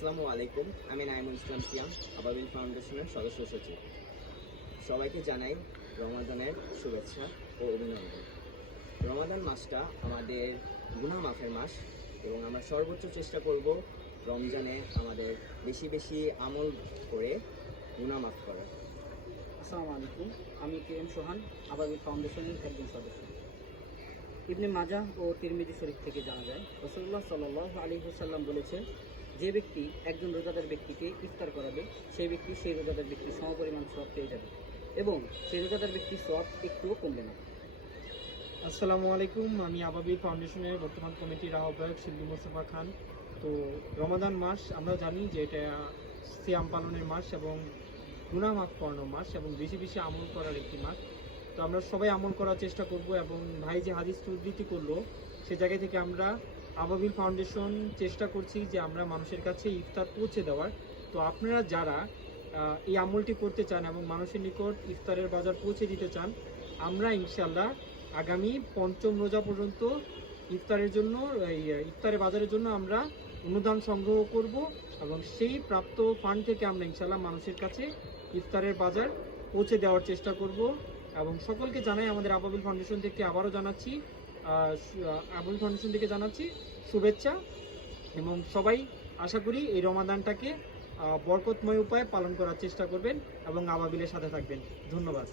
আসসালামু আলাইকুম। আমি নাইমুল ইসলাম সিয়াম, আবাবিল ফাউন্ডেশনের সদস্য সচিব। সবাইকে জানাই রমাদানের শুভেচ্ছা ও অভিনন্দন। রমাদান মাসটা আমাদের গুনাহ মাফের মাস এবং আমরা সর্বোচ্চ চেষ্টা করব রমজানে আমাদের বেশি বেশি আমল করে গুনাহ মাফ করার। আসসালামু আলাইকুম। আমি কে এম সোহান, আবাবিল ফাউন্ডেশনের একজন সদস্য। ইবনে মাজা ও তিরমিজি শরীফ থেকে জানা যায় রসুল্লাহ সাল্লাহ আলী হুসাল্লাম বলেছেন যে ব্যক্তি একজন রোজাদার ব্যক্তিকে ইফতার করাবে, সেই ব্যক্তি সেই রোজাদার ব্যক্তির সমপরিমাণ সব পেয়ে যাবে এবং সেই রোজাদার ব্যক্তির সব একটুও কমবে না। আসসালামু আলাইকুম, আমি আবাবির ফাউন্ডেশনের বর্তমান কমিটির আহ্বায়ক শিল্পী মোস্তফা খান। তো রমাদান মাস, আমরা জানি যে এটা সিয়াম পালনের মাস এবং গুনাহ মাফ করানোর মাস এবং বেশি বেশি আমল করার একটি মাস। তো আমরা সবাই আমল করার চেষ্টা করব এবং ভাই যে হাদিস উদ্ধৃতি করল, সে জায়গা থেকে আমরা আবাবিল ফাউন্ডেশন চেষ্টা করছি যে আমরা মানুষের কাছে ইফতার পৌঁছে দেওয়ার। তো আপনারা যারা এই আমলটি করতে চান এবং মানুষের নিকট ইফতারের বাজার পৌঁছে দিতে চান, আমরা ইনশাল্লাহ আগামী পঞ্চম রোজা পর্যন্ত ইফতারের জন্য, এই, ইফতারের বাজারের জন্য আমরা অনুদান সংগ্রহ করব এবং সেই প্রাপ্ত ফান্ড থেকে আমরা ইনশাল্লাহ মানুষের কাছে ইফতারের বাজার পৌঁছে দেওয়ার চেষ্টা করব এবং সকলকে জানাই আমাদের আবাবিল ফাউন্ডেশন থেকে আবারও জানাচ্ছি আবাবিল ফাউন্ডেশন থেকে জানাচ্ছি শুভেচ্ছা এবং সবাই আশা করি এই রমাদানটাকে বরকতময় উপায়ে পালন করার চেষ্টা করবেন এবং আবাবিলের সাথে থাকবেন। ধন্যবাদ।